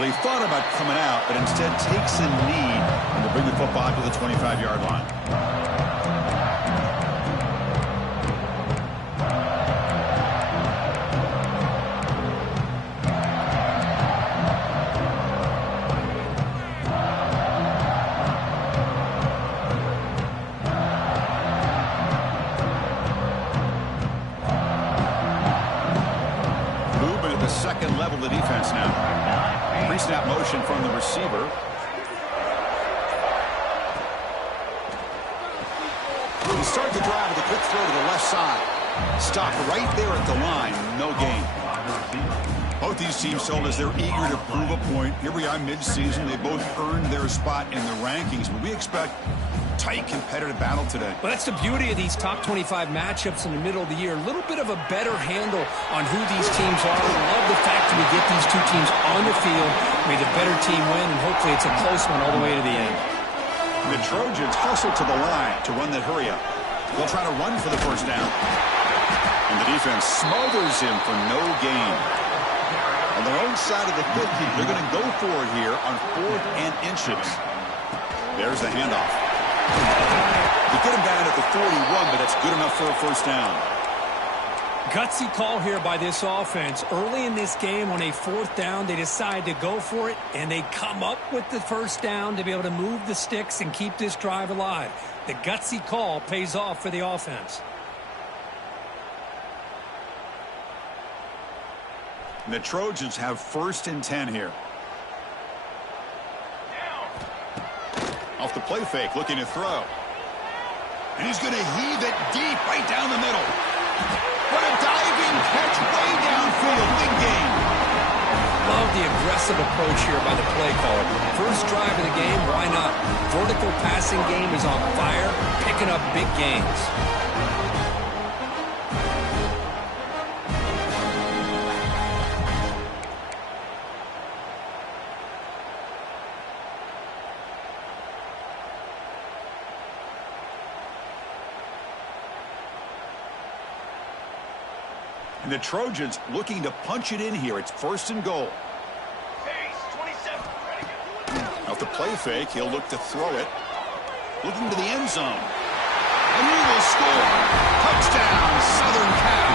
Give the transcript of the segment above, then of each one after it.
Well, he thought about coming out, but instead takes a knee and to bring the football to the 25-yard line. Second level of the defense now. Pre-snap motion from the receiver. He starts the drive with a quick throw to the left side. Stop right there at the line. No gain. Both these teams told us they're eager to prove a point. Here we are mid-season. They both earned their spot in the rankings, but we expect tight competitive battle today. Well, that's the beauty of these top 25 matchups in the middle of the year. A little bit of a better handle on who these teams are. I love the fact that we get these two teams on the field. May the better team win, and hopefully it's a close one all the way to the end. The Trojans hustle to the line to run that hurry up. They'll try to run for the first down. And the defense smothers him for no gain. On their own side of the 50, they're going to go for it here on 4th and inches. There's the handoff. They get him down at the 41, but that's good enough for a first down. Gutsy call here by this offense. Early in this game on a 4th down, they decide to go for it, and they come up with the first down to be able to move the sticks and keep this drive alive. The gutsy call pays off for the offense. And the Trojans have 1st and 10 here. Off the play fake, looking to throw. And he's going to heave it deep right down the middle. What a diving catch way downfield. Big gain. Love the aggressive approach here by the play caller. First drive of the game, why not? Vertical passing game is on fire, picking up big gains. And the Trojans looking to punch it in here. It's 1st and goal. Off the play fake, he'll look to throw it. Looking to the end zone. And he will score. Touchdown, Southern Cal.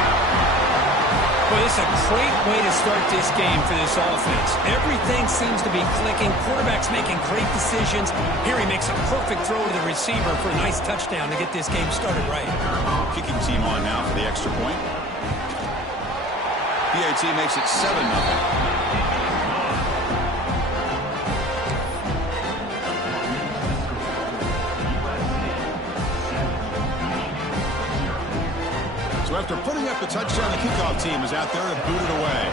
Well, this is a great way to start this game for this offense. Everything seems to be clicking. Quarterback's making great decisions. Here he makes a perfect throw to the receiver for a nice touchdown to get this game started right. Kicking team on now for the extra point. PAT makes it 7-0. So after putting up the touchdown, the kickoff team is out there to boot it away.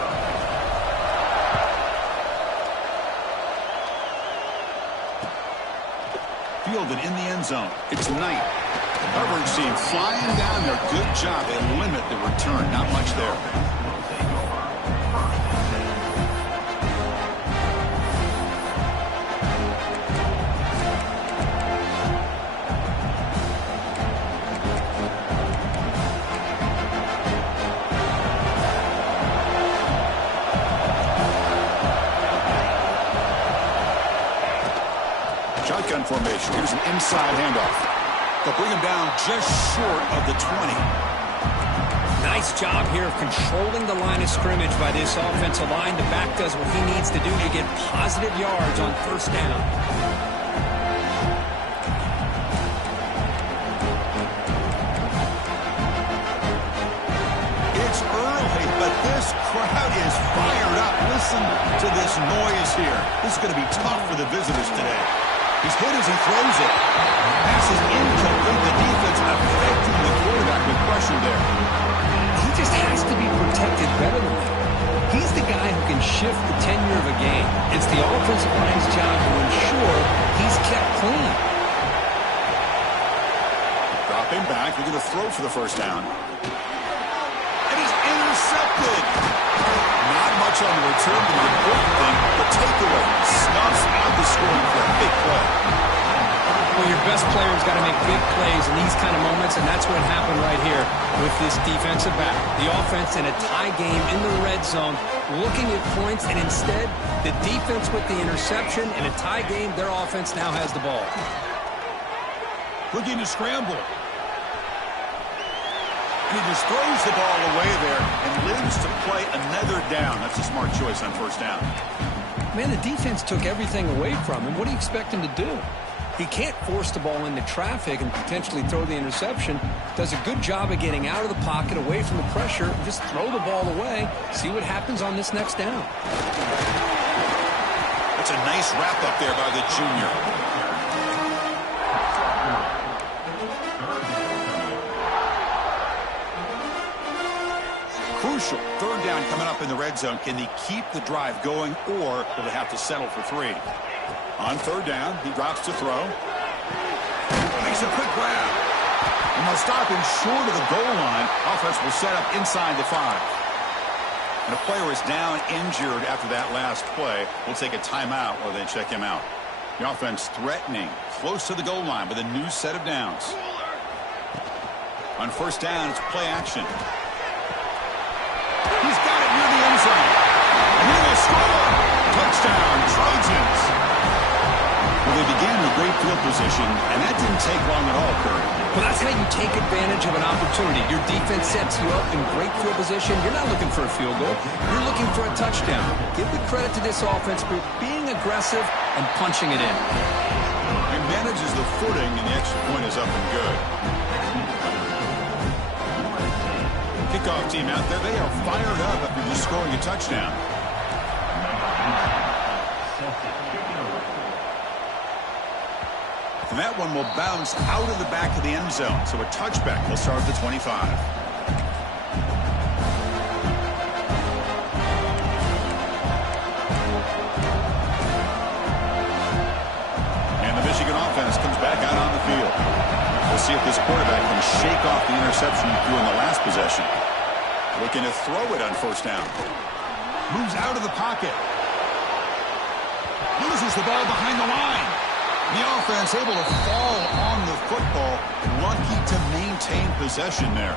Fielded in the end zone. It's Knight. Coverage team flying down there. Good job. They limit the return. Not much there. Shotgun formation. Here's an inside handoff. They'll bring him down just short of the 20. Nice job here of controlling the line of scrimmage by this offensive line. The back does what he needs to do to get positive yards on first down. It's early, but this crowd is fired up. Listen to this noise here. This is going to be tough for the visitors today. He's hit as he throws it. Pass is incomplete. The defense affecting the quarterback with pressure there. He just has to be protected better than that. He's the guy who can shift the tenure of a game. It's the offensive line's job to ensure he's kept clean. Dropping back. They're going to throw for the first down. And he's intercepted. Not much on the return, but the important thing, the takeaway. Snuffs out the scoring for a big play. Well, your best player's got to make big plays in these kind of moments, and that's what happened right here with this defensive back. The offense in a tie game in the red zone looking at points, and instead, the defense with the interception. In a tie game, their offense now has the ball. Looking to scramble. And he just throws the ball away there and lives to play another down. That's a smart choice on first down. Man, the defense took everything away from him. What do you expect him to do? He can't force the ball into traffic and potentially throw the interception. Does a good job of getting out of the pocket, away from the pressure, and just throw the ball away. See what happens on this next down. That's a nice wrap up there by the junior. Crucial. Third down coming up in the red zone. Can they keep the drive going, or will they have to settle for 3? On third down, he drops to throw. Makes a quick grab. And they'll stop him short of the goal line. Offense will set up inside the 5. And a player is down injured after that last play. We'll take a timeout while they check him out. The offense threatening, close to the goal line with a new set of downs. On first down, it's play action. He's got it near the end zone. And he will score. Touchdown, Trojans. Well, they began with great field position, and that didn't take long at all, Curry. Well, that's how you take advantage of an opportunity. Your defense sets you up in great field position. You're not looking for a field goal. You're looking for a touchdown. Give the credit to this offense for being aggressive and punching it in. He manages the footing, and the extra point is up and good. Kickoff team out there. They are fired up after just scoring a touchdown. And that one will bounce out of the back of the end zone. So a touchback will start at the 25. And the Michigan offense comes back out on the field. We'll see if this quarterback can shake off the interception he threw in the last possession. Looking to throw it on first down. Moves out of the pocket. Loses the ball behind the line. The offense able to fall on the football. Lucky to maintain possession there.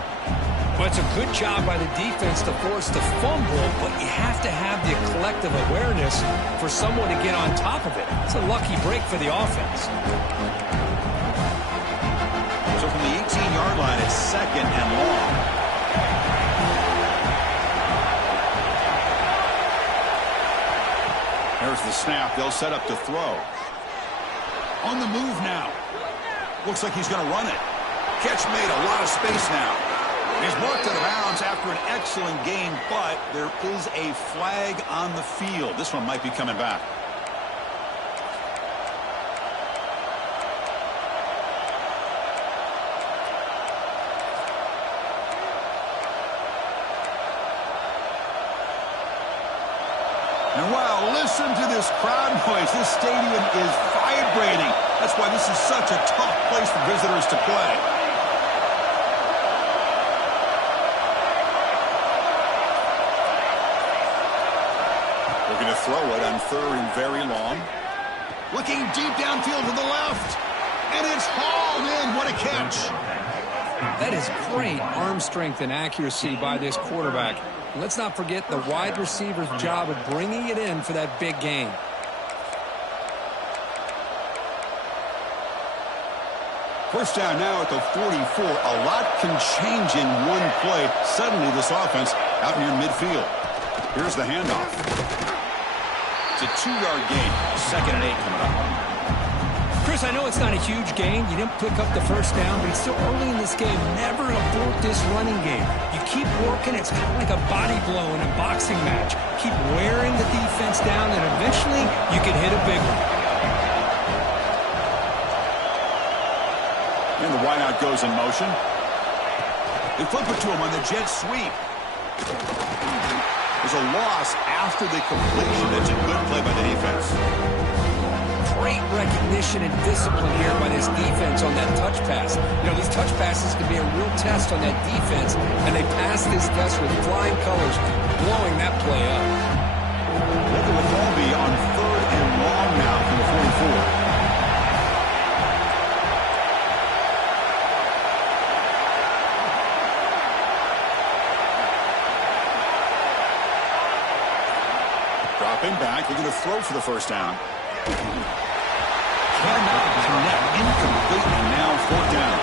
Well, it's a good job by the defense to force the fumble, but you have to have the collective awareness for someone to get on top of it. It's a lucky break for the offense. So from the 18-yard line, it's second and long. There's the snap. They'll set up to throw. On the move now. Looks like he's going to run it. Catch made, a lot of space now. He's walked out of bounds after an excellent game, but there is a flag on the field. This one might be coming back. And wow, listen to this crowd noise. This stadium is vibrating. That's why this is such a tough place for visitors to play. Looking to throw it on third and very long. Looking deep downfield to the left. And it's hauled in. What a catch. That is great arm strength and accuracy by this quarterback. Let's not forget the wide receiver's job of bringing it in for that big game. First down now at the 44. A lot can change in one play. Suddenly this offense out near midfield. Here's the handoff. It's a 2-yard gain. Second and 8 coming up. Chris, I know it's not a huge gain. You didn't pick up the first down, but it's still early in this game. Never abort this running game. You keep working. It's kind of like a body blow in a boxing match. Keep wearing the defense down, and eventually you can hit a big one. And the wideout goes in motion. They flip it to him on the jet sweep. There's a loss after the completion. That's a good play by the defense. Great recognition and discipline here by this defense on that touch pass. You know, these touch passes can be a real test on that defense, and they passed this test with flying colors, blowing that play up. What will the call be on third and long now from the 44? throw for the first down. Cannot connect, incomplete, and now fourth down.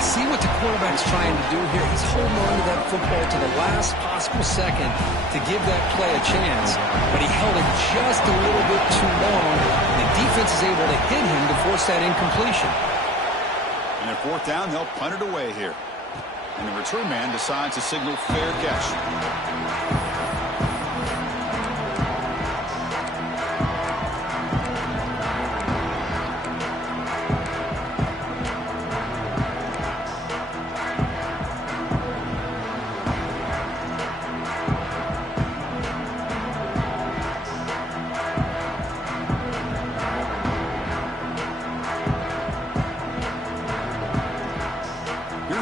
See what the quarterback's trying to do here. He's holding on to that football to the last possible second to give that play a chance, but he held it just a little bit too long. The defense is able to hit him to force that incompletion. And at fourth down, they'll punt it away here. And the return man decides to signal fair catch.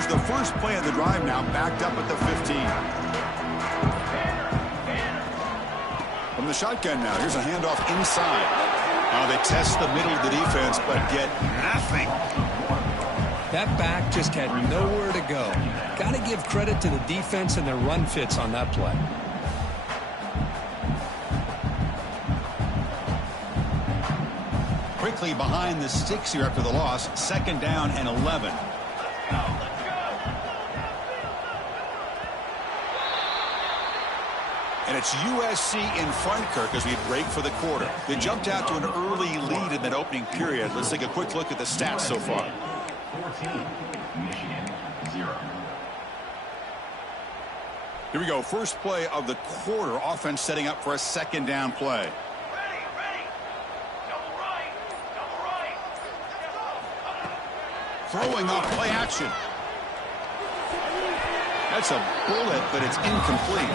The first play of the drive now backed up at the 15. From the shotgun now, here's a handoff inside. Now they test the middle of the defense, but get nothing. That back just had nowhere to go. Got to give credit to the defense and their run fits on that play. Quickly behind the sticks here after the loss. Second down and 11. And it's USC in front, Kirk, as we break for the quarter. They jumped out to an early lead in that opening period. Let's take a quick look at the stats so far. 14, Michigan, 0. Here we go. First play of the quarter. Offense setting up for a second down play. Throwing off play action. That's a bullet, but it's incomplete.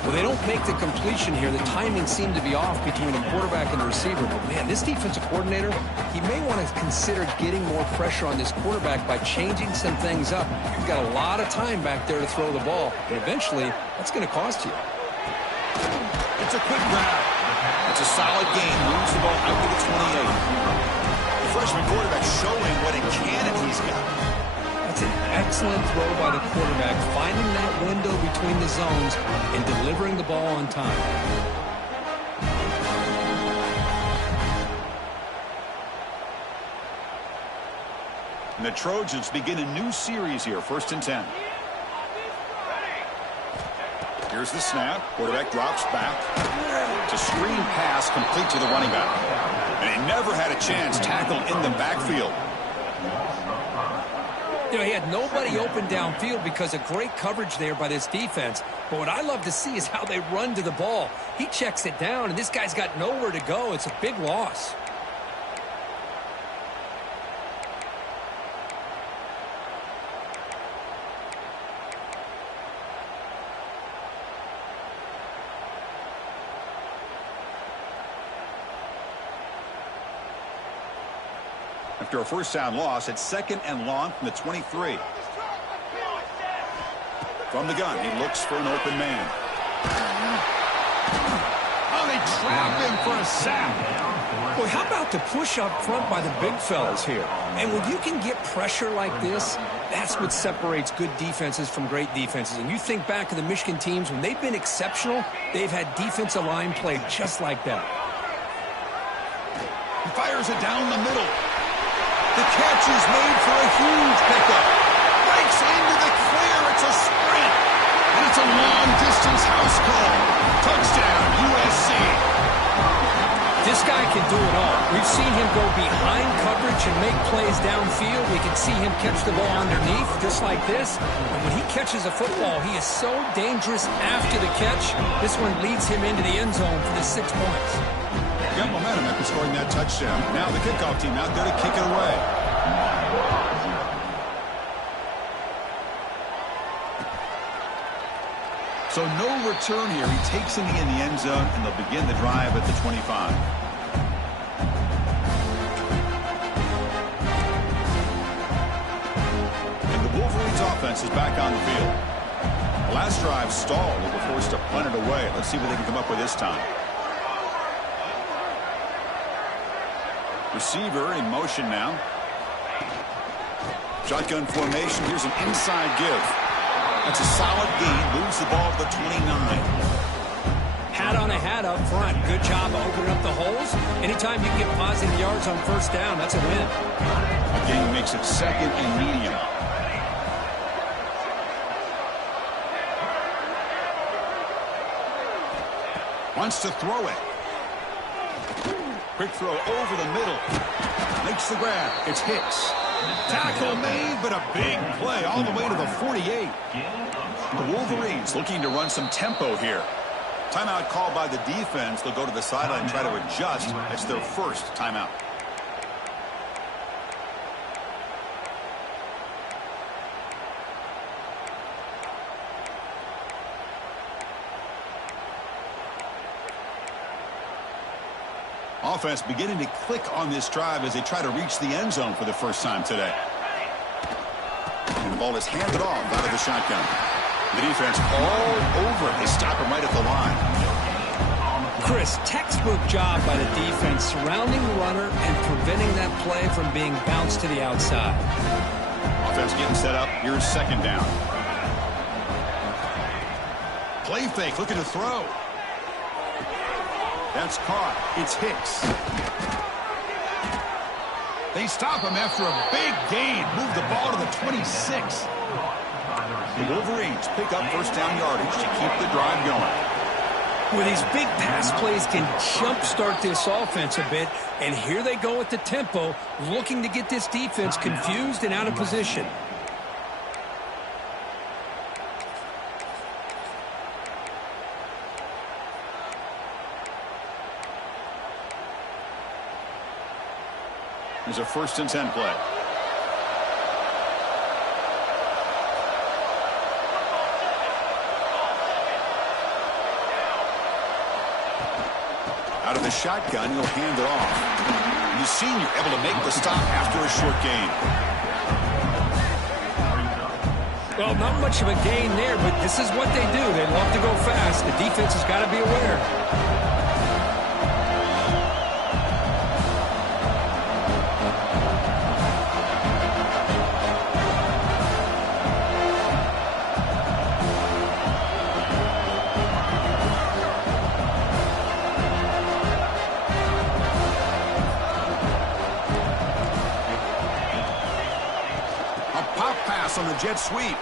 Well, they don't make the completion here. The timing seemed to be off between the quarterback and the receiver. But, man, this defensive coordinator, he may want to consider getting more pressure on this quarterback by changing some things up. He's got a lot of time back there to throw the ball, and eventually that's going to cost you. It's a quick grab. It's a solid gain. Moves the ball out to the 28. The freshman quarterback showing what a cannon he's got. That's an excellent throw by the quarterback, finding that window between the zones and delivering the ball on time. And the Trojans begin a new series here, 1st and 10. Here's the snap. Quarterback drops back. It's a screen pass complete to the running back. And he never had a chance tackled in the backfield. You know, he had nobody open downfield because of great coverage there by this defense. But what I love to see is how they run to the ball. He checks it down, and this guy's got nowhere to go. It's a big loss. After a first down loss, it's 2nd and long from the 23. From the gun, he looks for an open man. Oh, they trap him for a sack. Boy, how about the push up front by the big fellas here? And when you can get pressure like this, that's what separates good defenses from great defenses. And you think back to the Michigan teams, when they've been exceptional, they've had defensive line play just like that. He fires it down the middle. The catch is made for a huge pickup. Breaks into the clear. It's a sprint. And it's a long-distance house call. Touchdown, USC. This guy can do it all. We've seen him go behind coverage and make plays downfield. We can see him catch the ball underneath, just like this. And when he catches a football, he is so dangerous after the catch. This one leads him into the end zone for the 6 points. Got momentum after scoring that touchdown. Now the kickoff team out there to kick it away. So no return here. He takes it in the end zone, and they'll begin the drive at the 25. And the Wolverines offense is back on the field. The last drive stalled. They were forced to punt it away. Let's see what they can come up with this time. Receiver in motion now. Shotgun formation. Here's an inside give. That's a solid gain. Moves the ball to the 29. hat on a hat up front. Good job opening up the holes. Anytime you can get positive yards on first down, that's a win. A gain makes it 2nd and medium. Wants to throw it. Quick throw over the middle. Makes the grab. It's Hicks. Tackle made, but a big play all the way to the 48. The Wolverines looking to run some tempo here. Timeout called by the defense. They'll go to the sideline and try to adjust. It's their first timeout. Offense beginning to click on this drive as they try to reach the end zone for the first time today. And the ball is handed off out of the shotgun. The defense all over it. They stop him right at the line. Chris, textbook job by the defense surrounding the runner and preventing that play from being bounced to the outside. Offense getting set up. Here's 2nd down. Play fake, looking to throw. That's caught. It's Hicks. They stop him after a big gain. Move the ball to the 26. The Wolverines pick up first down yardage to keep the drive going. Well, these big pass plays can jumpstart this offense a bit, and here they go at the tempo, looking to get this defense confused and out of position. There's a 1st and 10 play. Out of the shotgun, he'll hand it off. The senior able to make the stop after a short gain. Well, not much of a gain there, but this is what they do. They love to go fast. The defense has got to be aware. On the jet sweep.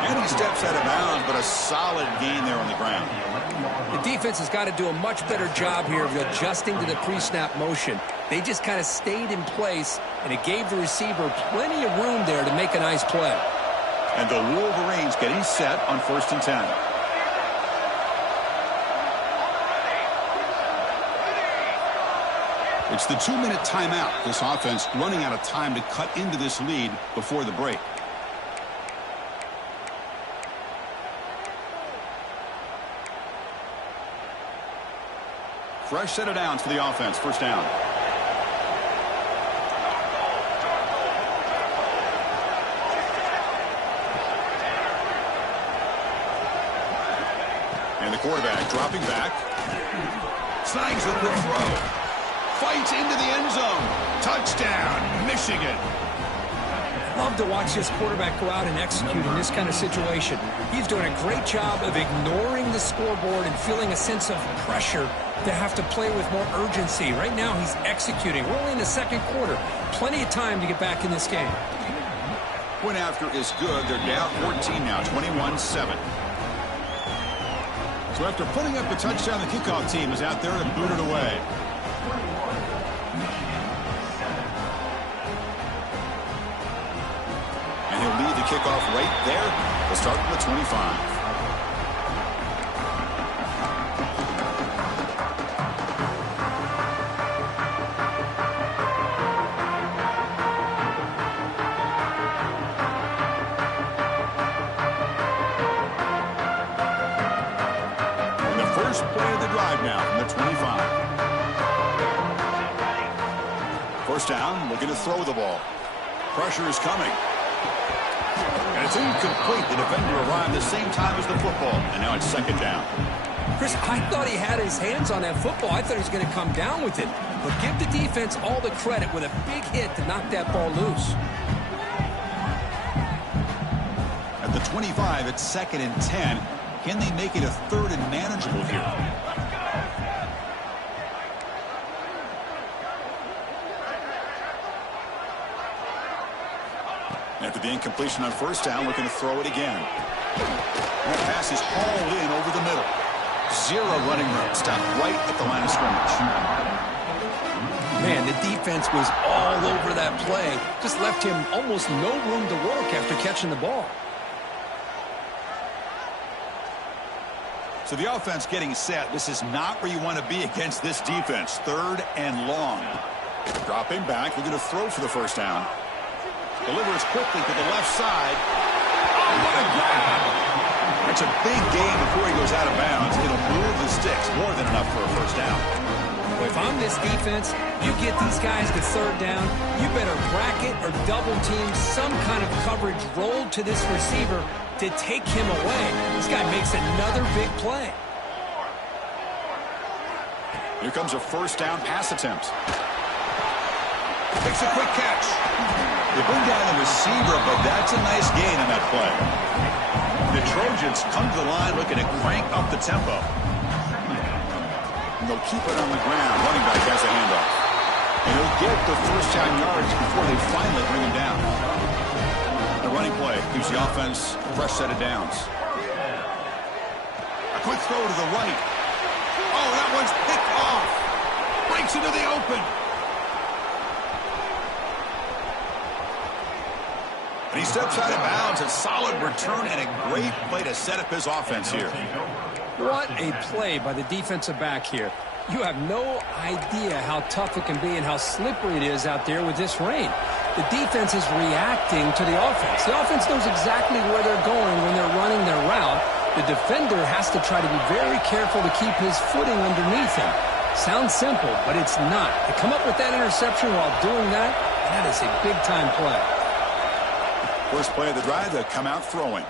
And he steps out of bounds, but a solid gain there on the ground. The defense has got to do a much better job here of adjusting to the pre-snap motion. They just kind of stayed in place, and it gave the receiver plenty of room there to make a nice play. And the Wolverines getting set on 1st and 10. It's the 2-minute timeout. This offense running out of time to cut into this lead before the break. Fresh set of downs for the offense. First down. And the quarterback dropping back. Snags a quick throw. Fights into the end zone. Touchdown, Michigan. Love to watch this quarterback go out and execute in this kind of situation. He's doing a great job of ignoring the scoreboard and feeling a sense of pressure to have to play with more urgency. Right now, he's executing. We're only in the 2nd quarter. Plenty of time to get back in this game. Point after is good. They're down 14 now, 21-7. So after putting up a touchdown, the kickoff team is out there to boot it away. And he'll lead the kickoff right there. We'll start from the 25. First play of the drive now from the 25. First down, looking to throw the ball. Pressure is coming. And it's incomplete. The defender arrived the same time as the football. And now it's 2nd down. Chris, I thought he had his hands on that football. I thought he was going to come down with it. But give the defense all the credit with a big hit to knock that ball loose. At the 25, it's 2nd and 10. Can they make it a third and manageable here? After the incompletion on first down, looking to throw it again. And that pass is hauled in over the middle. Zero running room. Stopped right at the line of scrimmage. Man, the defense was all over that play. Just left him almost no room to work after catching the ball. So the offense getting set. This is not where you want to be against this defense. Third and long. Dropping back. We're going to throw for the first down. Delivers quickly to the left side. Oh, what a grab! That's a big gain before he goes out of bounds. It'll move the sticks. More than enough for a first down. Well, if I'm this defense, you get these guys to third down, you better bracket or double team some kind of coverage rolled to this receiver to take him away. This guy makes another big play. Here comes a first down pass attempt. Makes a quick catch. They bring down the receiver, but that's a nice gain on that play. The Trojans come to the line looking to crank up the tempo. And they'll keep it on the ground. Running back has a handoff. And he'll get the first down yards before they finally bring him down. The running play gives the offense a fresh set of downs. A quick throw to the right. Oh, that one's picked off. Breaks into the open. And he steps out of bounds. A solid return and a great play to set up his offense here. What a play by the defensive back here. You have no idea how tough it can be and how slippery it is out there with this rain. The defense is reacting to the offense. The offense knows exactly where they're going when they're running their route. The defender has to try to be very careful to keep his footing underneath him. Sounds simple, but it's not. To come up with that interception while doing that, that is a big-time play. First play of the drive, they'll come out throwing.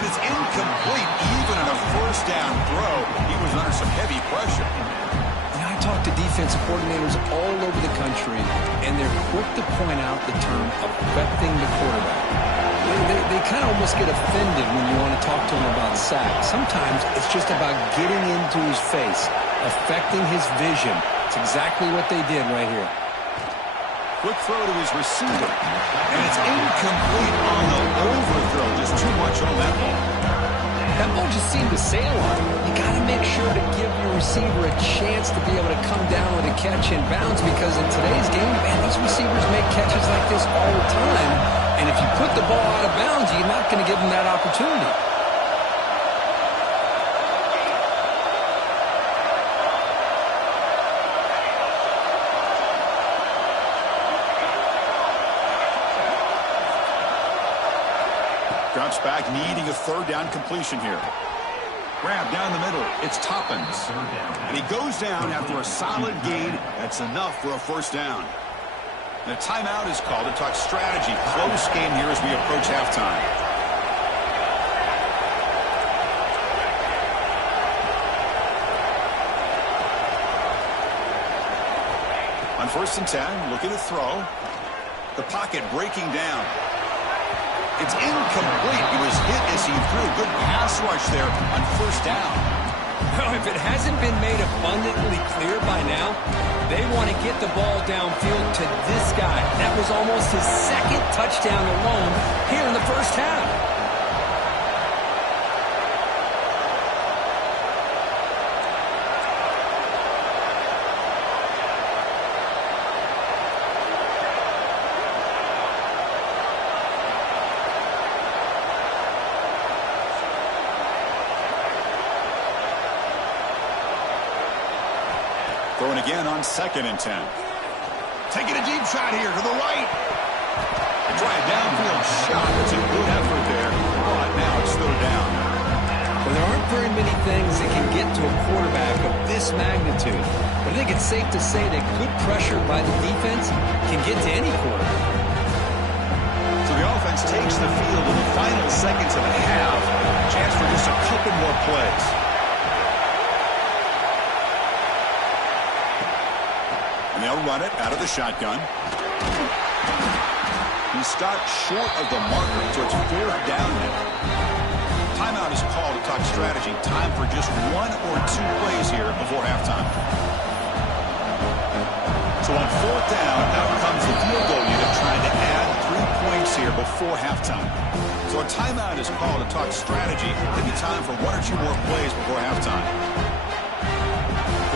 And it's incomplete. Even on a first down throw, he was under some heavy pressure. And I talk to defensive coordinators all over the country, and they're quick to point out the term affecting the quarterback. They kind of almost get offended when you want to talk to them about sacks. Sometimes it's just about getting into his face, affecting his vision. It's exactly what they did right here. Quick throw to his receiver. And it's incomplete on the overthrow. Just too much on that ball. That ball just seemed to sail on him. You got to make sure to give your receiver a chance to be able to come down with a catch and bounce, because in today's game, man, these receivers make catches like this all the time. And if you put the ball out of bounds, you're not going to give them that opportunity. Drops back, needing a third down completion here. Grab down the middle. It's Toppins. And he goes down after a solid gain. That's enough for a first down. And a timeout is called to talk strategy. Close game here as we approach halftime. On 1st and 10, looking to throw. The pocket breaking down. It's incomplete. He was hit as he threw. Good pass rush there on first down. Well, if it hasn't been made abundantly clear by now, they want to get the ball downfield to this guy. That was almost his second touchdown alone here in the first half. Throwing again on 2nd and 10. Taking a deep shot here to the right. A drive downfield shot. That's a good effort there. But now it's third down. Well, there aren't very many things that can get to a quarterback of this magnitude. But I think it's safe to say that good pressure by the defense can get to any quarterback. So the offense takes the field in the final seconds of the half. Chance for just a couple more plays. And they'll run it out of the shotgun. He stopped short of the marker, so it's 4th down now. Timeout is called to talk strategy. Time for just 1 or 2 plays here before halftime. So on 4th down, out comes the field goal unit trying to add 3 points here before halftime. So a timeout is called to talk strategy. Maybe time for 1 or 2 more plays before halftime.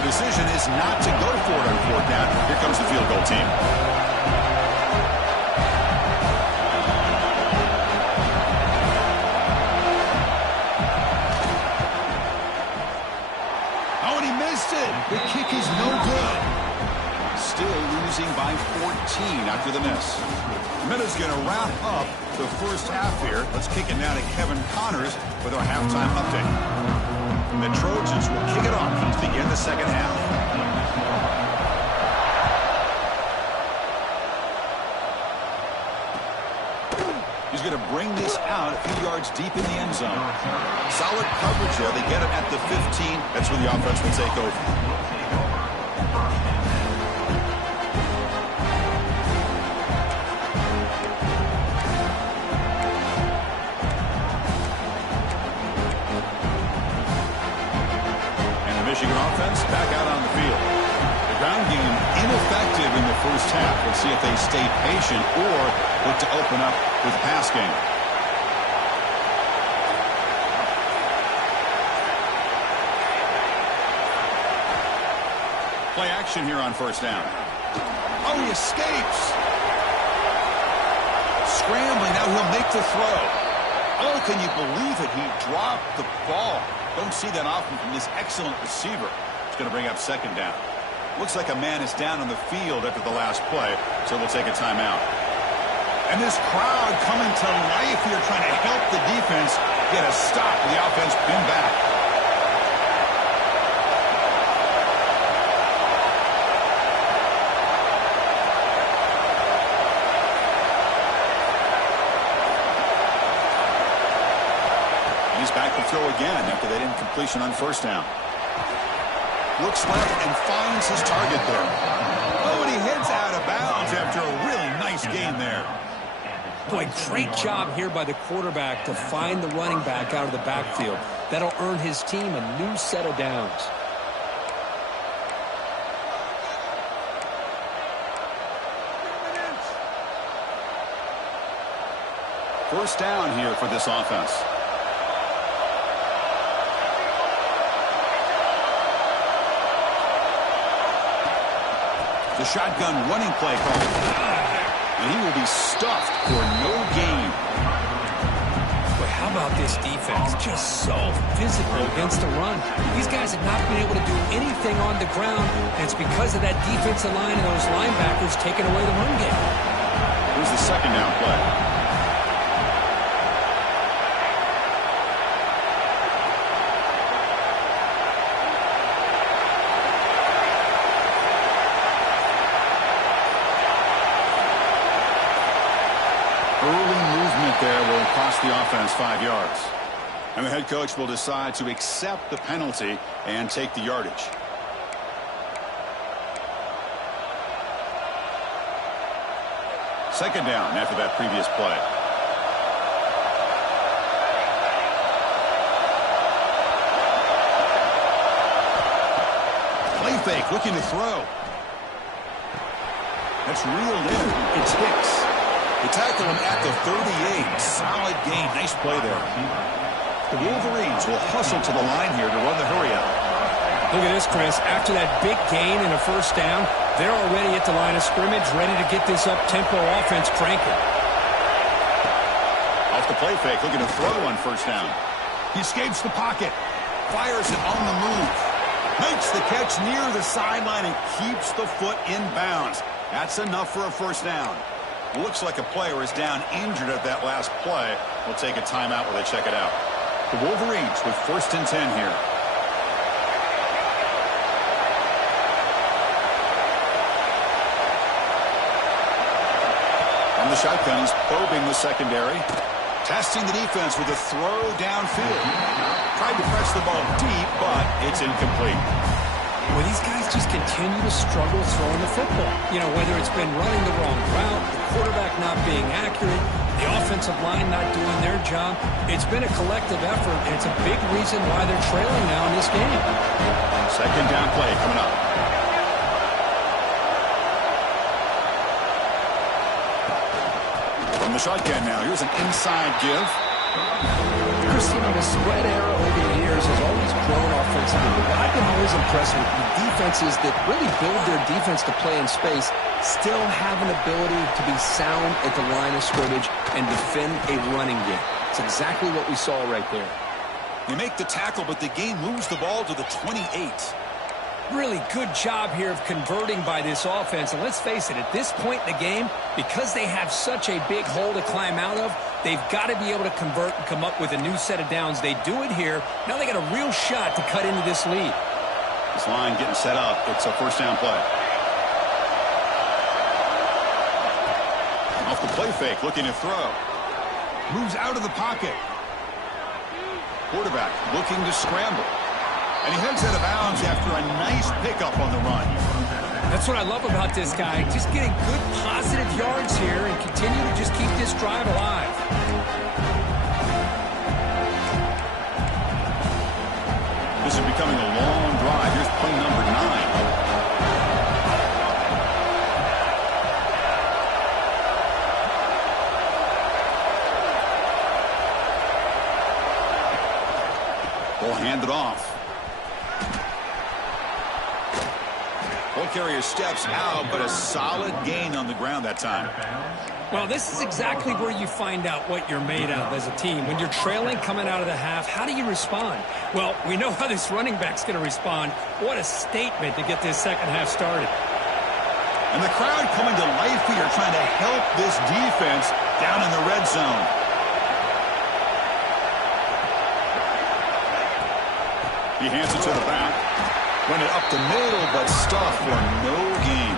The decision is not to go for it on 4th down. Here comes the field goal team. Oh, and he missed it. The kick is no good. Still losing by 14 after the miss. Minutes going to wrap up the first half here. Let's kick it now to Kevin Connors with our halftime update. And the Trojans will kick it off to begin the second half. He's going to bring this out a few yards deep in the end zone. Solid coverage there. They get it at the 15. That's where the offense will take over. Michigan offense back out on the field. The ground game ineffective in the first half. Let's see if they stay patient or look to open up with the pass game. Play action here on 1st down. Oh, he escapes. Scrambling, now he'll make the throw. Oh, can you believe it? He dropped the ball. Don't see that often from this excellent receiver. It's going to bring up 2nd down. Looks like a man is down on the field after the last play, so we'll take a timeout. And this crowd coming to life here trying to help the defense get a stop with the offense pinned back. He's back to throw again after that incompletion on 1st down. Looks left and finds his target there. Oh, and he heads out of bounds after a really nice gain there. Boy, great job here by the quarterback to find the running back out of the backfield. That'll earn his team a new set of downs. First down here for this offense. The shotgun running play call. And he will be stuffed for no gain. But how about this defense? Just so physical against the run. These guys have not been able to do anything on the ground, and it's because of that defensive line and those linebackers taking away the run game. Here's the 2nd down play. There will cost the offense 5 yards. And the head coach will decide to accept the penalty and take the yardage. Second down after that previous play. Play fake, looking to throw. That's reeled in. It's Hicks. They tackle him at the 38. Solid gain. Nice play there. The Wolverines will hustle to the line here to run the hurry-up. Look at this, Chris. After that big gain and a 1st down, they're already at the line of scrimmage, ready to get this up-tempo offense cranking. Off the play fake, looking to throw on 1st down. He escapes the pocket. Fires it on the move. Makes the catch near the sideline and keeps the foot in bounds. That's enough for a 1st down. Looks like a player is down injured at that last play. We'll take a timeout while they check it out. The Wolverines with 1st and 10 here. From the shotgun, he's probing the secondary. Testing the defense with a throw downfield. Tried to press the ball deep, but it's incomplete. Well, these guys just continue to struggle throwing the football. You know, whether it's been running the wrong route, the quarterback not being accurate, the offensive line not doing their job. It's been a collective effort, and it's a big reason why they're trailing now in this game. Second down play coming up. From the shotgun now, here's an inside give. Christina, the spread era over the years has always grown offensively, but I've been always impressed with the defenses that really build their defense to play in space, still have an ability to be sound at the line of scrimmage and defend a running game. It's exactly what we saw right there. You make the tackle, but the game moves the ball to the 28. Really good job here of converting by this offense. And let's face it, at this point in the game, because they have such a big hole to climb out of, they've got to be able to convert and come up with a new set of downs. They do it here. Now they got a real shot to cut into this lead. This line getting set up. It's a first down play. Off the play fake, looking to throw. Moves out of the pocket. Quarterback looking to scramble. And he heads out of bounds after a nice pickup on the run. That's what I love about this guy. Just getting good positive yards here and continue to just keep this drive alive. This is becoming a long drive. Here's play number 9. Ball handed off. Ball carrier steps out, but a solid gain on the ground that time. Well, this is exactly where you find out what you're made of as a team. When you're trailing coming out of the half, how do you respond? Well, we know how this running back's going to respond. What a statement to get this second half started. And the crowd coming to life here, trying to help this defense down in the red zone. He hands it to the back. Run it up the middle, but stuff for no gain.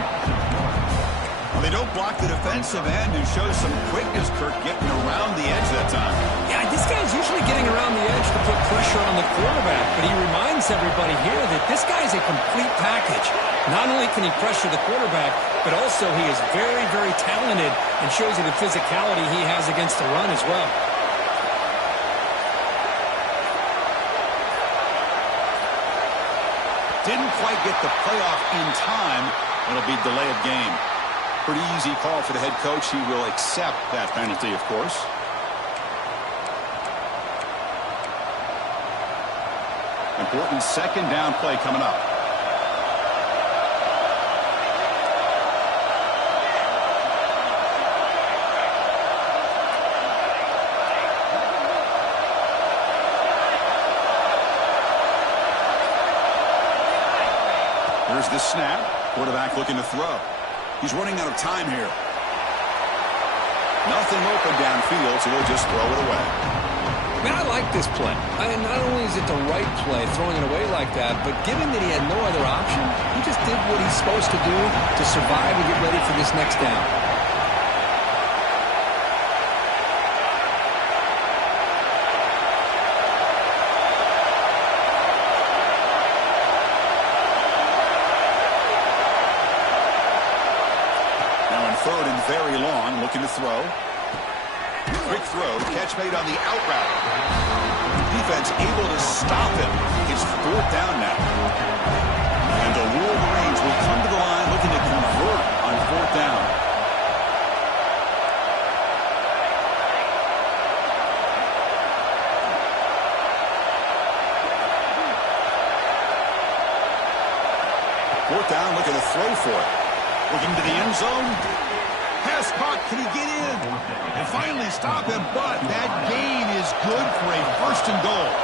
Well, they don't block the defensive end and show some quickness, Kirk, getting around the edge that time. Yeah, this guy's usually getting around the edge to put pressure on the quarterback, but he reminds everybody here that this guy's a complete package. Not only can he pressure the quarterback, but also he is very, very talented and shows you the physicality he has against the run as well. Didn't quite get the playoff in time. It'll be delay of game. Pretty easy call for the head coach. He will accept that penalty, of course. Important second down play coming up. Here's the snap. Quarterback looking to throw. He's running out of time here. Nothing open downfield, so he'll just throw it away. Man, I like this play. I mean, not only is it the right play, throwing it away like that, but given that he had no other option, he just did what he's supposed to do to survive and get ready for this next down. Third and very long, looking to throw. Quick throw, catch made on the out route. Defense able to stop him. It's fourth down now. And the Wolverines will come to the line looking to convert on fourth down. Fourth down, looking to throw for it. Looking to the end zone. Pass caught. Can he get in? And finally stop him, but that gain is good for a first and goal.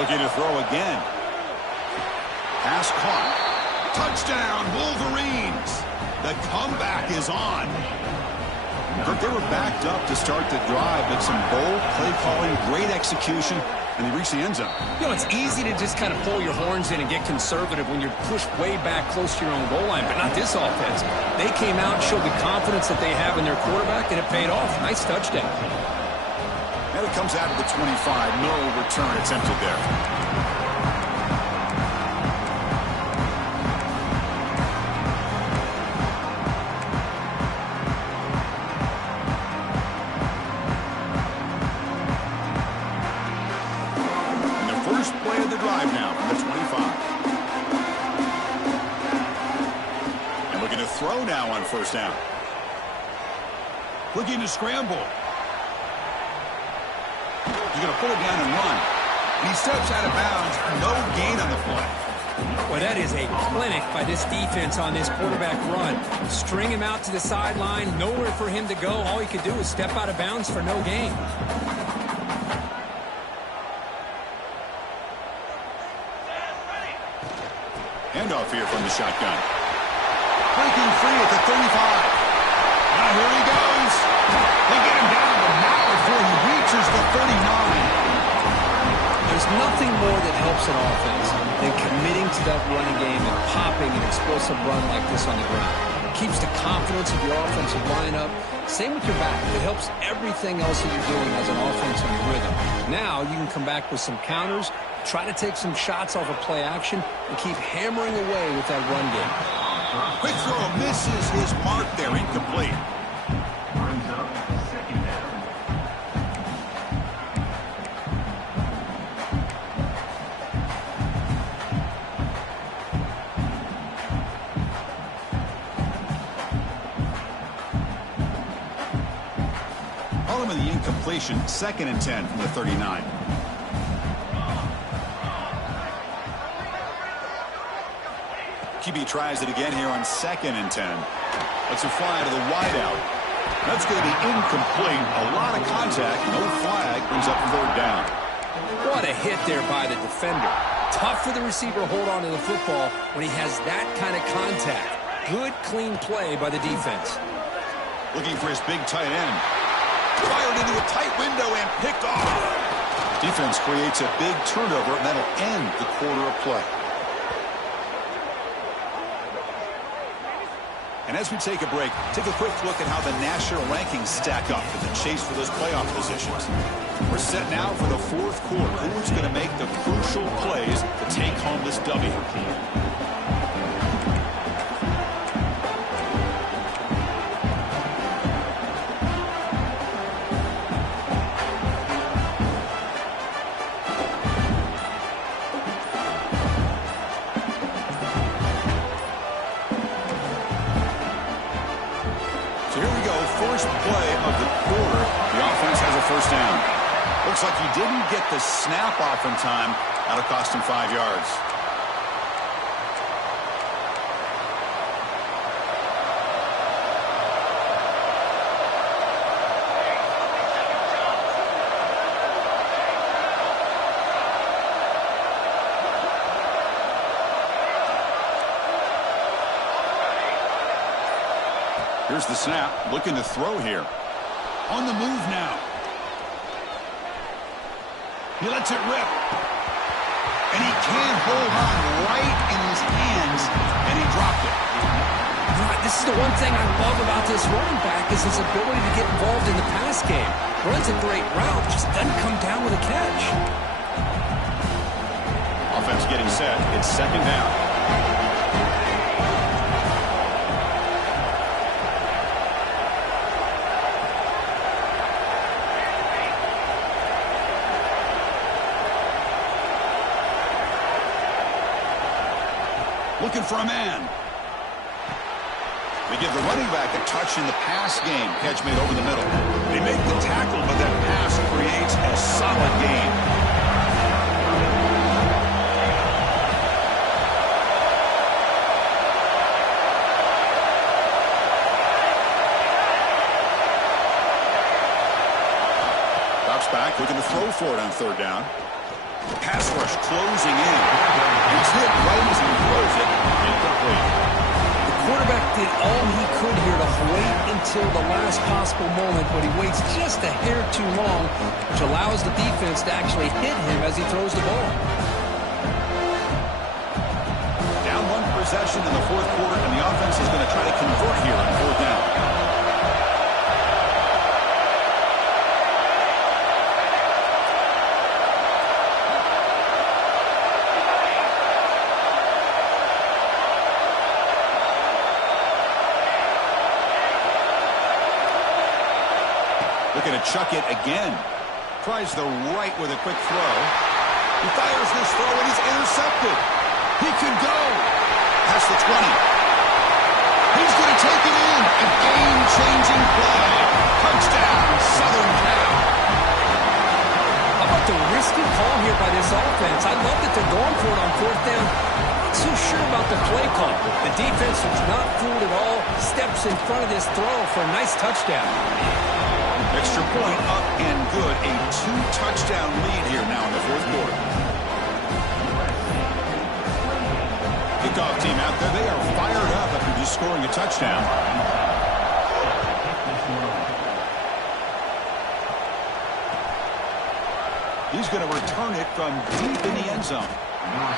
Looking to throw again. Pass caught. Touchdown, Wolverines. The comeback is on. Kirk, they were backed up to start the drive, but some bold play calling, great execution, And they reach the end zone. You know, it's easy to just kind of pull your horns in and get conservative when you're pushed way back close to your own goal line, but not this offense. They came out and showed the confidence that they have in their quarterback, and it paid off. Nice touchdown. And it comes out of the 25. No return attempted there. Throw now on first down. Looking to scramble. He's going to pull it down and run. And he steps out of bounds. No gain on the play. Well, that is a clinic by this defense on this quarterback run. String him out to the sideline. Nowhere for him to go. All he could do is step out of bounds for no gain. Handoff here from the shotgun. Breaking free at the 35. Now here he goes. They get him down, but not before he reaches the 39. There's nothing more that helps an offense than committing to that running game and popping an explosive run like this on the ground. It keeps the confidence of your offensive lineup. Same with your back. It helps everything else that you're doing as an offense in rhythm. Now you can come back with some counters, try to take some shots off of play action, and keep hammering away with that run game. Quick throw misses his mark there, incomplete. Brings up second down. Call him in the incompletion, 2nd and 10 from the 39. QB tries it again here on 2nd and 10. Let's it fly to the wideout. That's going to be incomplete. A lot of contact, no flag, brings up 3rd down. What a hit there by the defender. Tough for the receiver to hold on to the football when he has that kind of contact. Good, clean play by the defense. Looking for his big tight end. Fired into a tight window and picked off. Defense creates a big turnover, and that'll end the quarter of play. And as we take a break, take a quick look at how the national rankings stack up in the chase for those playoff positions. We're set now for the 4th quarter. Who's going to make the crucial plays to take home this W? First play of the quarter, the offense has a first down. Looks like he didn't get the snap off in time. That'll cost him 5 yards. Here's the snap, looking to throw here. On the move now. He lets it rip. And he can't hold on right in his hands, and he dropped it. This is the one thing I love about this running back is his ability to get involved in the pass game. Runs a great route, just doesn't come down with a catch. Offense getting set. It's 2nd down. Looking for a man. They give the running back a touch in the pass game. Catch made over the middle. They make the tackle, but that pass creates a solid gain. Drops back, looking to throw for it on 3rd down. Pass rush closing in. He's hit right as he throws it. Incomplete. The quarterback did all he could here to wait until the last possible moment, but he waits just a hair too long, which allows the defense to actually hit him as he throws the ball. Down one possession in the fourth quarter, and the offense is going to try to convert here on fourth down. Looking to chuck it again. Tries the right with a quick throw. He fires this throw, and he's intercepted. He could go. Past the 20. He's going to take it in. A game-changing play. Touchdown, Southern Cal. How about the risky call here by this offense? I love that they're going for it on fourth down. Not so sure about the play call. The defense was not fooled at all. Steps in front of this throw for a nice touchdown. Extra point up and good. A 2-touchdown lead here now in the fourth quarter. Kickoff team out there. They are fired up after just scoring a touchdown. He's going to return it from deep in the end zone.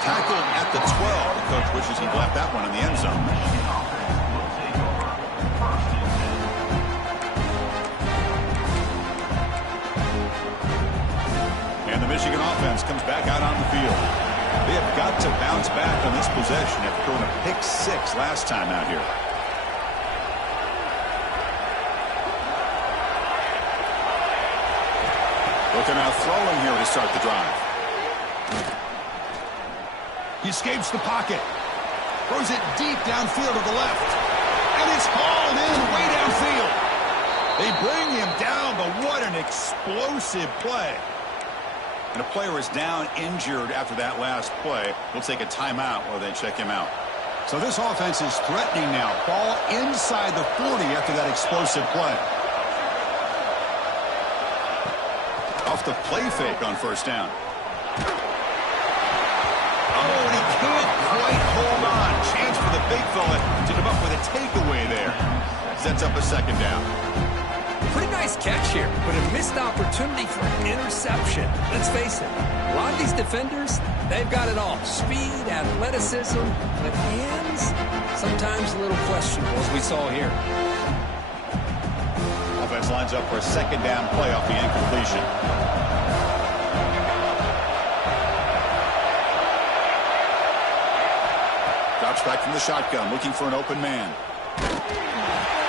Tackled at the 12. The coach wishes he'd left that one in the end zone. And the Michigan offense comes back out on the field. They have got to bounce back on this possession after throwing a pick 6 last time out here. Looking out throwing here to start the drive. He escapes the pocket. Throws it deep downfield to the left. And it's hauled in way downfield. They bring him down, but what an explosive play. And a player is down injured after that last play. We'll take a timeout while they check him out. So this offense is threatening now. Ball inside the 40 after that explosive play. Off the play fake on first down. Oh, and he can't quite hold on. Chance for the big fella to come up with a takeaway there. Sets up a second down. Pretty nice catch here, but a missed opportunity for an interception. Let's face it, a lot of these defenders, they've got it all. Speed, athleticism, but hands, sometimes a little questionable, as we saw here. Offense lines up for a second down play off the incompletion. Drops back from the shotgun, looking for an open man.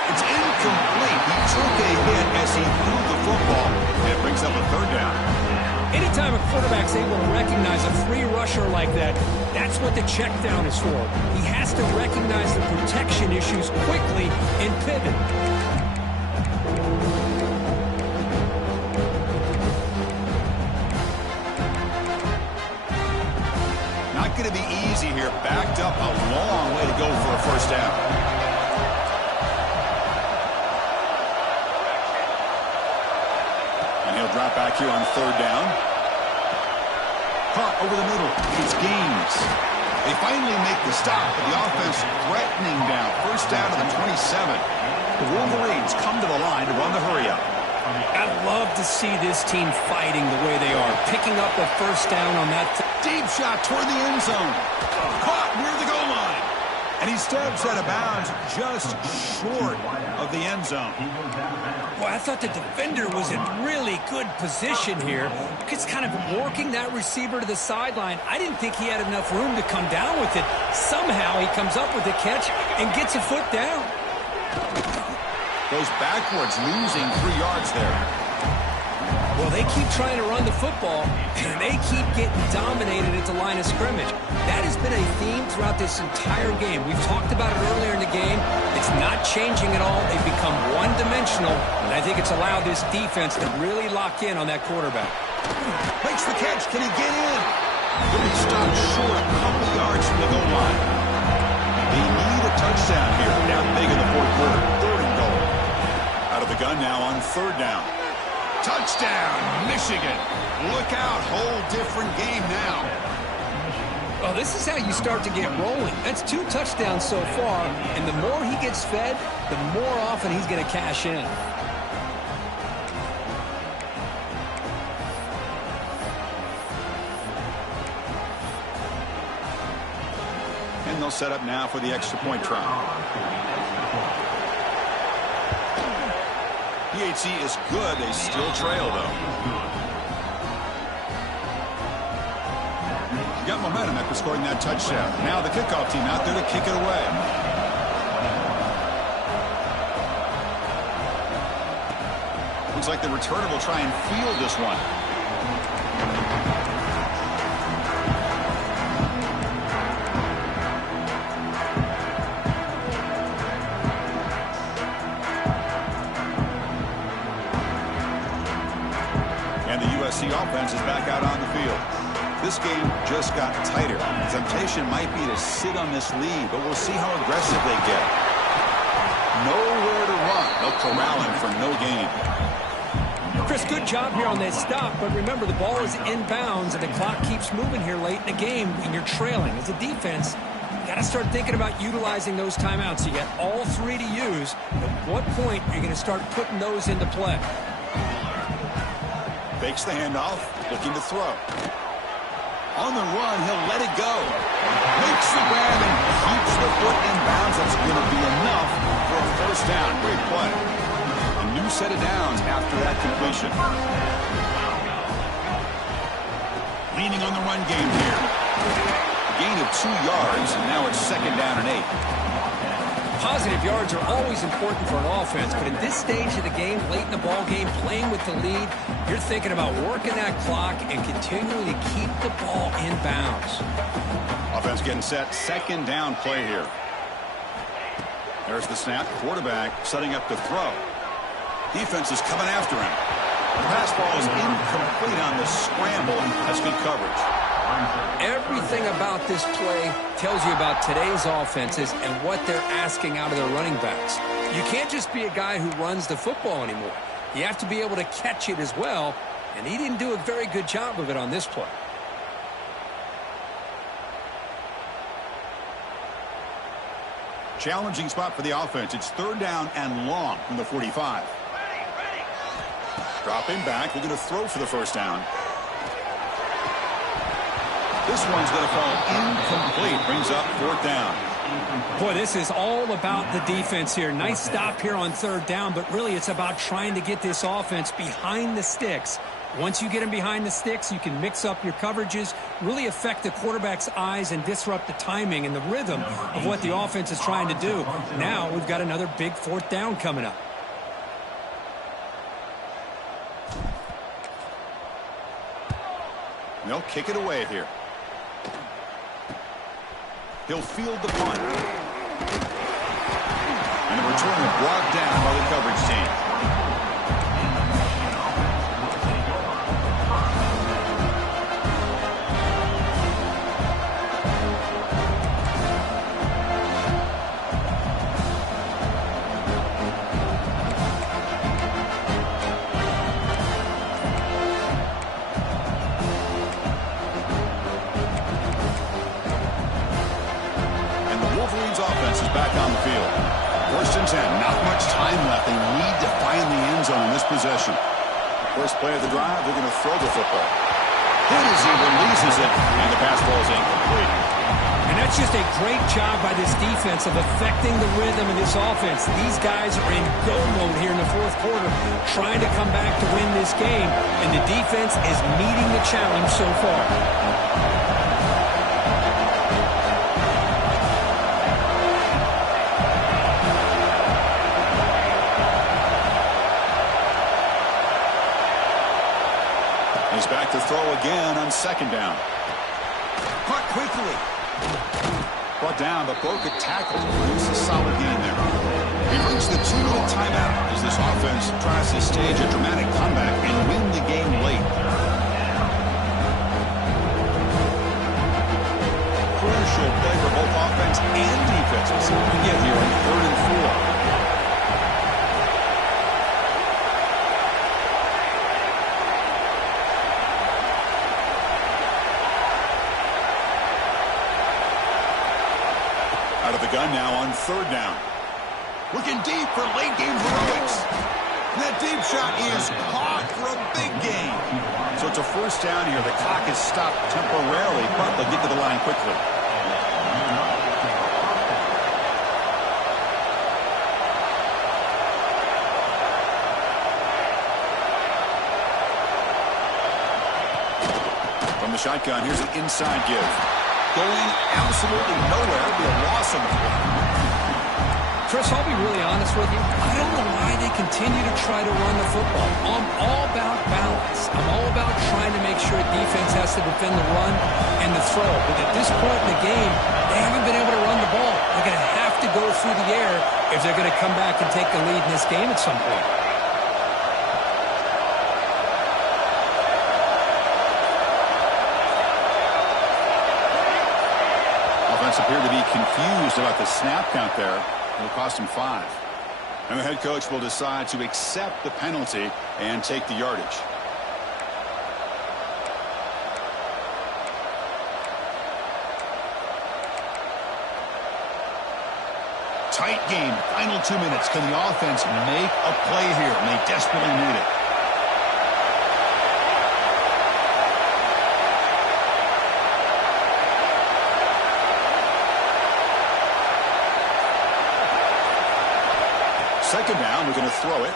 It's incomplete. He took a hit as he threw the football. And it brings up a third down. Anytime a quarterback's able to recognize a free rusher like that, that's what the check down is for. He has to recognize the protection issues quickly and pivot. Not going to be easy here. Backed up a long way to go for a first down. He'll drop back here on third down. Caught over the middle. It's Gaines. They finally make the stop, but the offense threatening down. First down to the 27. The Wolverines come to the line to run the hurry up. I love to see this team fighting the way they are, picking up a first down on that. Deep shot toward the end zone. Caught near the goal line. And he steps out of bounds just short of the end zone. Well, I thought the defender was in really good position here. Just kind of working that receiver to the sideline. I didn't think he had enough room to come down with it. Somehow he comes up with the catch and gets a foot down. Goes backwards, losing 3 yards there. Well, they keep trying to run the football, and they keep getting dominated at the line of scrimmage. That has been a theme throughout this entire game. We've talked about it earlier in the game. It's not changing at all. They've become one-dimensional, and I think it's allowed this defense to really lock in on that quarterback. Makes the catch. Can he get in? He'll be stopped short a couple yards from the goal line. They need a touchdown here. Down big in the fourth quarter. Third and goal. Out of the gun now on third down. Touchdown, Michigan. Look out. Whole different game now. Well, this is how you start to get rolling. That's 2 touchdowns so far, and the more he gets fed, the more often he's going to cash in. And they'll set up now for the extra point try. PHC is good. They still trail, though. Got momentum after scoring that touchdown. Now the kickoff team out there to kick it away. Looks like the returner will try and field this one. And the USC offense is back out on the field. This game just got tighter. The temptation might be to sit on this lead, but we'll see how aggressive they get. Nowhere to run. They'll corral him for no gain. Chris, good job here on that stop, but remember the ball is inbounds and the clock keeps moving here late in the game and you're trailing. As a defense, you got to start thinking about utilizing those timeouts. You got all 3 to use. At what point are you going to start putting those into play? Fakes the handoff, looking to throw. On the run, he'll let it go. Makes the grab and keeps the foot in bounds. That's going to be enough for a first down. Great play. A new set of downs after that completion. Leaning on the run game here. A gain of 2 yards, and now it's 2nd down and 8. Positive yards are always important for an offense, but at this stage of the game, late in the ball game, playing with the lead, you're thinking about working that clock and continuing to keep the ball in bounds. Offense getting set. 2nd down play here. There's the snap. Quarterback setting up to throw. Defense is coming after him. The pass ball is incomplete on the scramble. That's good coverage. Everything about this play tells you about today's offenses and what they're asking out of their running backs. You can't just be a guy who runs the football anymore. You have to be able to catch it as well, and he didn't do a very good job of it on this play. Challenging spot for the offense. It's 3rd down and long from the 45. Dropping back. They're going to throw for the first down. This one's going to fall incomplete. Brings up 4th down. Boy, this is all about the defense here. Nice stop here on 3rd down, but really it's about trying to get this offense behind the sticks. Once you get them behind the sticks, you can mix up your coverages, really affect the quarterback's eyes and disrupt the timing and the rhythm of what the offense is trying to do. Now we've got another big 4th down coming up. They'll kick it away here. He'll field the punt. And the returner brought down by the coverage team. Offense is back on the field. 1st and 10. Not much time left. They need to find the end zone in this possession. First play of the drive, they're going to throw the football. Hit as he releases it, and the pass ball is incomplete. And that's just a great job by this defense of affecting the rhythm of this offense. These guys are in go mode here in the 4th quarter, trying to come back to win this game, and the defense is meeting the challenge so far. He's back to throw again on 2nd down. Caught quickly. Brought down, but broke a tackle to produce a solid gain there. He brings the 2-minute timeout as this offense tries to stage a dramatic comeback and win the game late. Crucial play for both offense and defense. Let's see what we get here on 3rd and 4. third down. Looking deep for late game heroics. And that deep shot is caught for a big gain. So it's a first down here. The clock is stopped temporarily, but they'll get to the line quickly. From the shotgun, here's an inside give. Going absolutely nowhere. It'll be a loss of the play. Chris, I'll be really honest with you. I don't know why they continue to try to run the football. I'm all about balance. I'm all about trying to make sure defense has to defend the run and the throw. But at this point in the game, they haven't been able to run the ball. They're going to have to go through the air if they're going to come back and take the lead in this game at some point. Offense appeared to be confused about the snap count there. It'll cost him 5. And the head coach will decide to accept the penalty and take the yardage. Tight game. Final 2 minutes. Can the offense make a play here? And they desperately need it. Second down, we're going to throw it.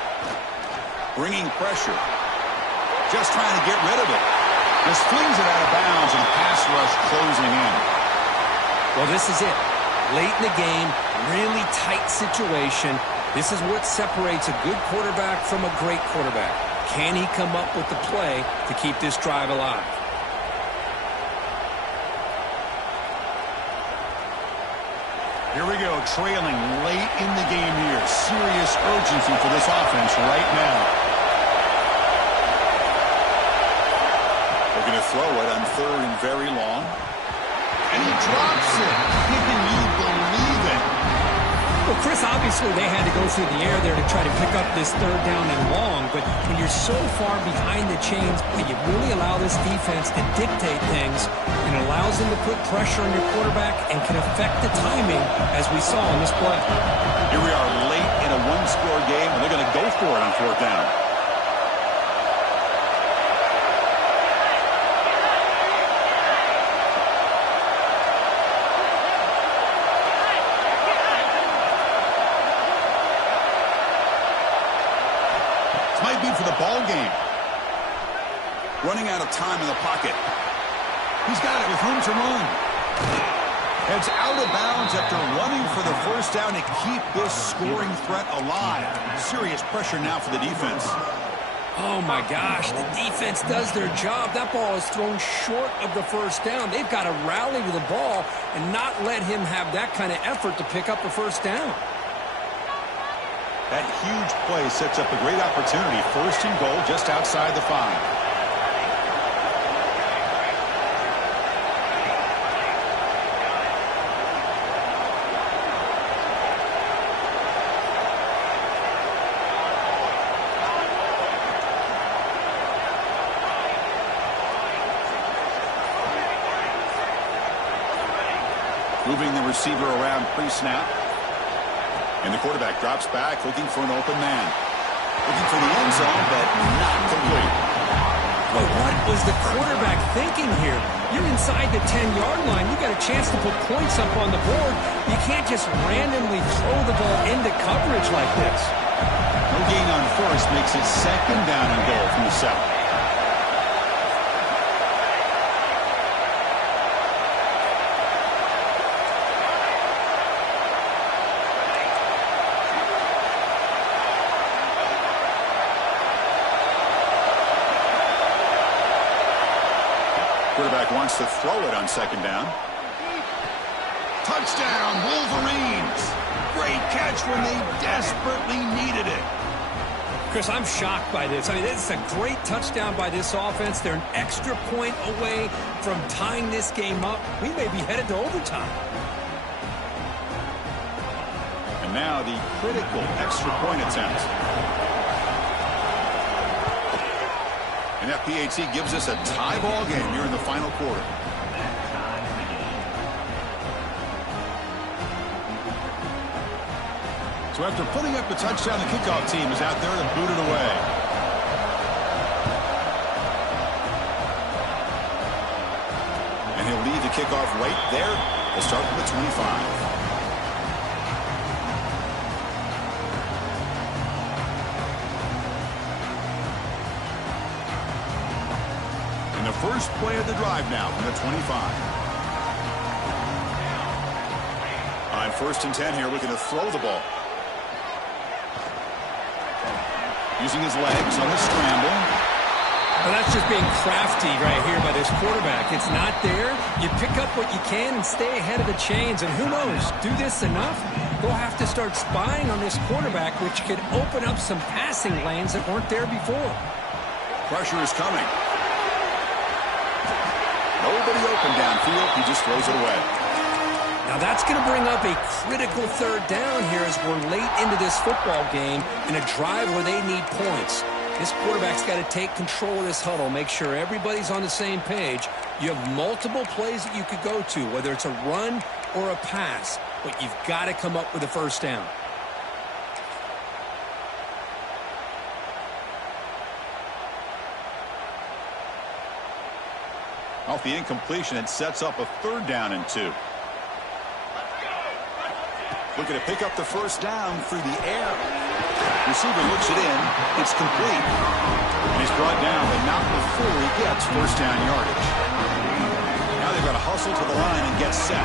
Bringing pressure. Just trying to get rid of it. Just flings it out of bounds and pass rush closing in. Well, this is it. Late in the game, really tight situation. This is what separates a good quarterback from a great quarterback. Can he come up with the play to keep this drive alive? Here we go, trailing late in the game here. Serious urgency for this offense right now. We're going to throw it on third and very long. And he drops it. Can you believe it? Well, Chris, obviously they had to go through the air there to try to pick up this third down and long, but when you're so far behind the chains, you really allow this defense to dictate things, and it allows them to put pressure on your quarterback and can affect the timing, as we saw in this play. Here we are late in a one-score game, and they're going to go for it on fourth down. Might be for the ball game. Running out of time in the pocket. He's got it with room to run. Heads out of bounds after running for the first down to keep this scoring threat alive. Serious pressure now for the defense. Oh, my gosh, the defense does their job. That ball is thrown short of the first down. They've got to rally to the ball and not let him have that kind of effort to pick up a first down. That huge play sets up a great opportunity. First and goal just outside the 5. Moving the receiver around pre-snap. And the quarterback drops back, looking for an open man. Looking for the end zone, but not complete. But what was the quarterback thinking here? You're inside the 10-yard line. You got a chance to put points up on the board. You can't just randomly throw the ball into coverage like this. No gain on first makes it second down and goal from the 7. Quarterback wants to throw it on second down. Touchdown, Wolverines. Great catch when they desperately needed it. Chris, I'm shocked by this. I mean, this is a great touchdown by this offense. They're an extra point away from tying this game up. We may be headed to overtime. And now the critical extra point attempt. And that PAT gives us a tie ball game here in the final quarter. So after putting up the touchdown, the kickoff team is out there to boot it away. And he'll lead the kickoff right there. They'll start from the 25. And the first play of the drive now from the 25. On 1st and 10 here, looking to throw the ball. Using his legs on the scramble. Well, that's just being crafty right here by this quarterback. It's not there. You pick up what you can and stay ahead of the chains. And who knows, do this enough, they'll have to start spying on this quarterback, which could open up some passing lanes that weren't there before. Pressure is coming. Nobody open downfield. He just throws it away. Now that's going to bring up a critical 3rd down here as we're late into this football game in a drive where they need points. This quarterback's got to take control of this huddle, make sure everybody's on the same page. You have multiple plays that you could go to, whether it's a run or a pass, but you've got to come up with a 1st down. Off the incompletion, it sets up a 3rd down and 2. Looking to pick up the 1st down through the air. Receiver looks it in. It's complete. And he's brought down, but not before he gets 1st down yardage. Now they've got to hustle to the line and get set.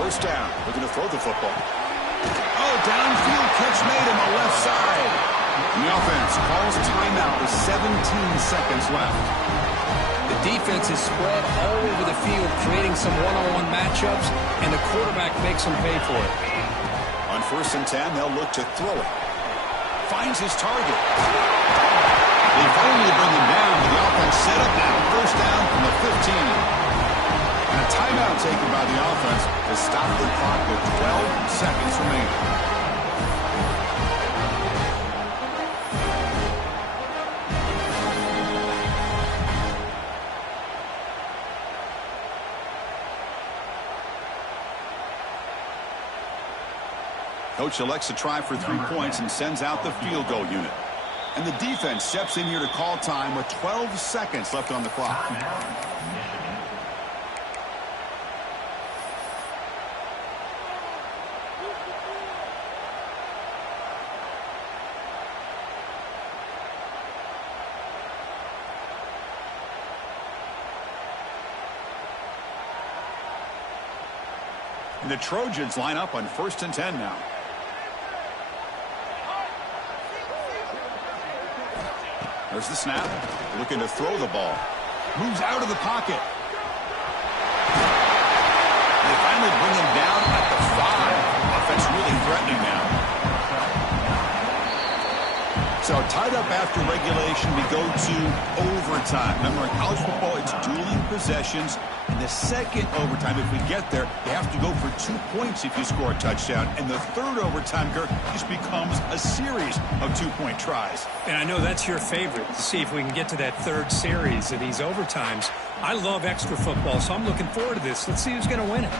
1st down. Looking to throw the football. Oh, downfield catch made on the left side. And the offense calls timeout with 17 seconds left. The defense is spread all over the field, creating some one-on-one matchups, and the quarterback makes them pay for it. On 1st and 10, they'll look to throw it. Finds his target. They finally bring him down, but the offense set up now. 1st down from the 15. And a timeout taken by the offense to stop the clock with 12 seconds remaining. Coach elects to try for 3 points and sends out the field goal unit. And the defense steps in here to call time with 12 seconds left on the clock. And the Trojans line up on 1st and 10 now. There's the snap. Looking to throw the ball. Moves out of the pocket. They finally bring him down at the 5. Offense really threatening now. So tied up after regulation, we go to overtime. Remember, in college football, it's dueling possessions. In the second overtime, if we get there, you have to go for 2 points if you score a touchdown. And the 3rd overtime, Kirk, just becomes a series of 2-point tries. And I know that's your favorite, to see if we can get to that 3rd series of these overtimes. I love extra football, so I'm looking forward to this. Let's see who's going to win it.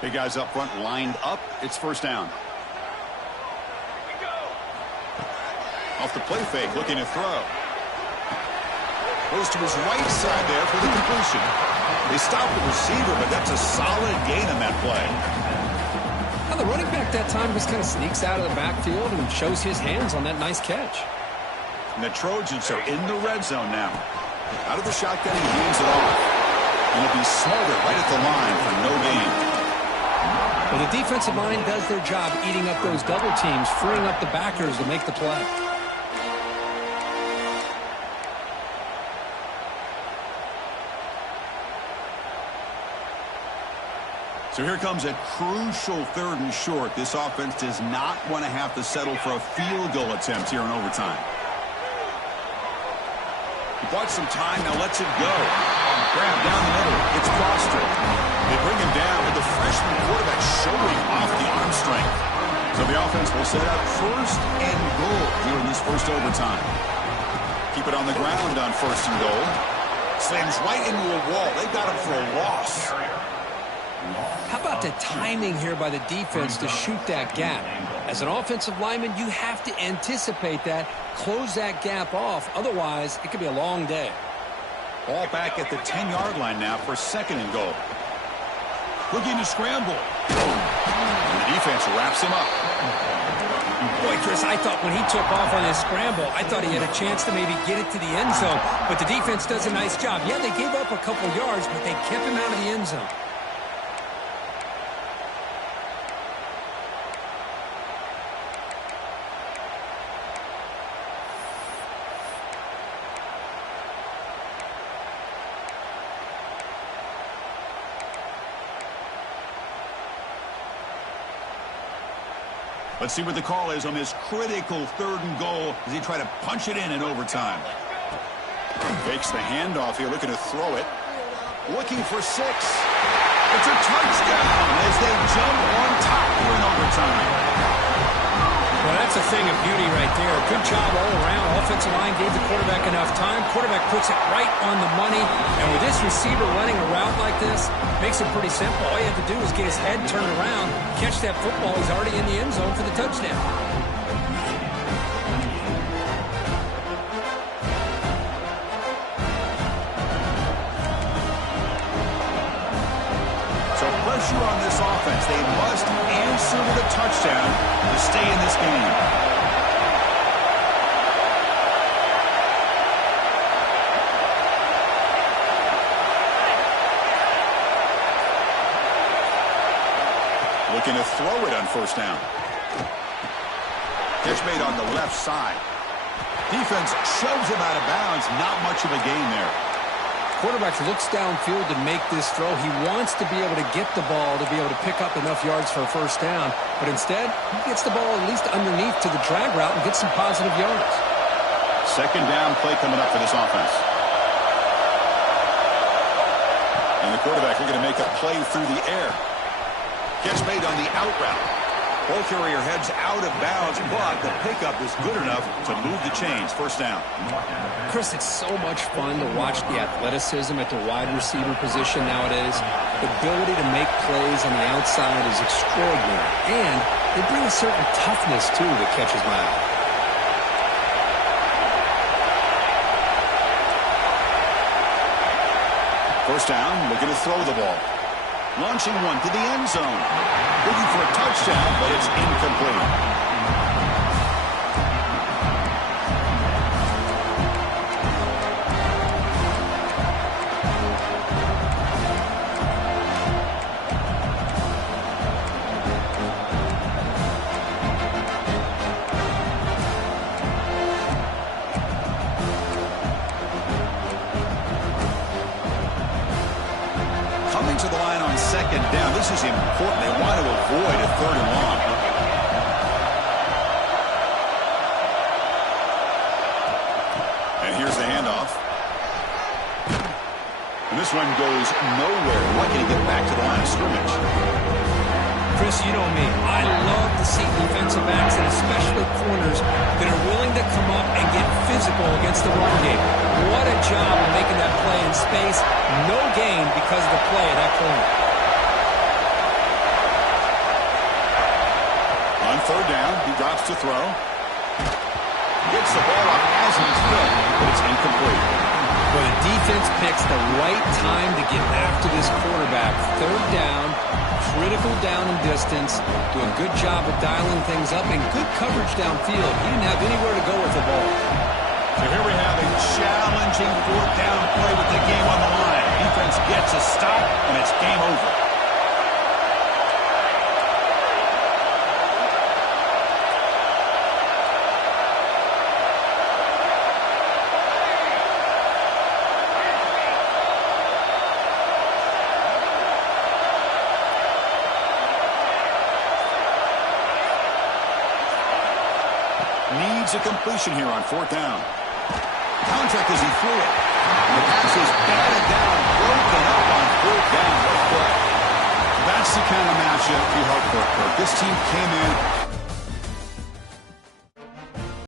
Big guys up front lined up. It's 1st down. Off the play fake, looking to throw. Goes to his right side there for the completion. They stop the receiver, but that's a solid gain on that play. Now the running back that time just kind of sneaks out of the backfield and shows his hands on that nice catch. And the Trojans are in the red zone now. Out of the shotgun, he hands it off. And he'll be smothered right at the line for no gain. Well, the defensive line does their job eating up those double teams, freeing up the backers to make the play. So here comes a crucial 3rd and short. This offense does not want to have to settle for a field goal attempt here in overtime. He bought some time, now lets it go. Grab down the middle. It's Foster. They bring him down with the freshman quarterback showing off the arm strength. So the offense will set up 1st and goal here in this 1st overtime. Keep it on the ground on 1st and goal. Slams right into a wall. They got him for a loss. How about the timing here by the defense to shoot that gap? As an offensive lineman, you have to anticipate that, close that gap off. Otherwise, it could be a long day. Ball back at the 10-yard line now for 2nd and goal. Looking to scramble. And the defense wraps him up. Boy, Chris, I thought when he took off on his scramble, I thought he had a chance to maybe get it to the end zone. But the defense does a nice job. Yeah, they gave up a couple yards, but they kept him out of the end zone. Let's see what the call is on this critical 3rd and goal as he tries to punch it in overtime. Fakes the handoff here, looking to throw it. Looking for 6. It's a touchdown as they jump on top here in overtime. Well, that's a thing of beauty right there. Good job all around. Offensive line gave the quarterback enough time. Quarterback puts it right on the money. And with this receiver running a route like this, makes it pretty simple. All you have to do is get his head turned around, catch that football. He's already in the end zone for the touchdown. Pressure on this offense. They must answer with a touchdown to stay in this game. Looking to throw it on 1st down. Catch made on the left side. Defense shoves him out of bounds. Not much of a gain there. Quarterback looks downfield to make this throw. He wants to be able to get the ball to be able to pick up enough yards for a 1st down. But instead, he gets the ball at least underneath to the drag route and gets some positive yards. 2nd down play coming up for this offense. And the quarterback looking to make a play through the air. Catch made on the out route. Ball carrier heads out of bounds, but the pickup is good enough to move the chains. 1st down. Chris, it's so much fun to watch the athleticism at the wide receiver position nowadays. The ability to make plays on the outside is extraordinary. And they bring a certain toughness, too, that catches my eye. 1st down, looking to throw the ball. Launching one to the end zone. Looking for a touchdown, but it's incomplete. To the line on 2nd down. This is important. They want to avoid a 3rd and long. And here's the handoff. And this one goes nowhere. Lucky to get back to the line of scrimmage. Chris, you know me. I love to see defensive backs and especially corners that are willing to come up and get physical against the run game. What a job of making that play in space. No gain because of the play at that corner. On 3rd down, he drops to throw. Gets the ball up as he's hit, but it's incomplete. Well, the defense picks the right time to get after this quarterback. 3rd down, critical down and distance. Do a good job of dialing things up and good coverage downfield. He didn't have anywhere to go with the ball. So here we have a challenging 4th down play with the game on the line. Defense gets a stop, and it's game over. Needs a completion here on 4th down. Contact as he threw it. The pass is batted down, broken up on 4th down. What a play. That's the kind of matchup you hope for, Kirk. This team came in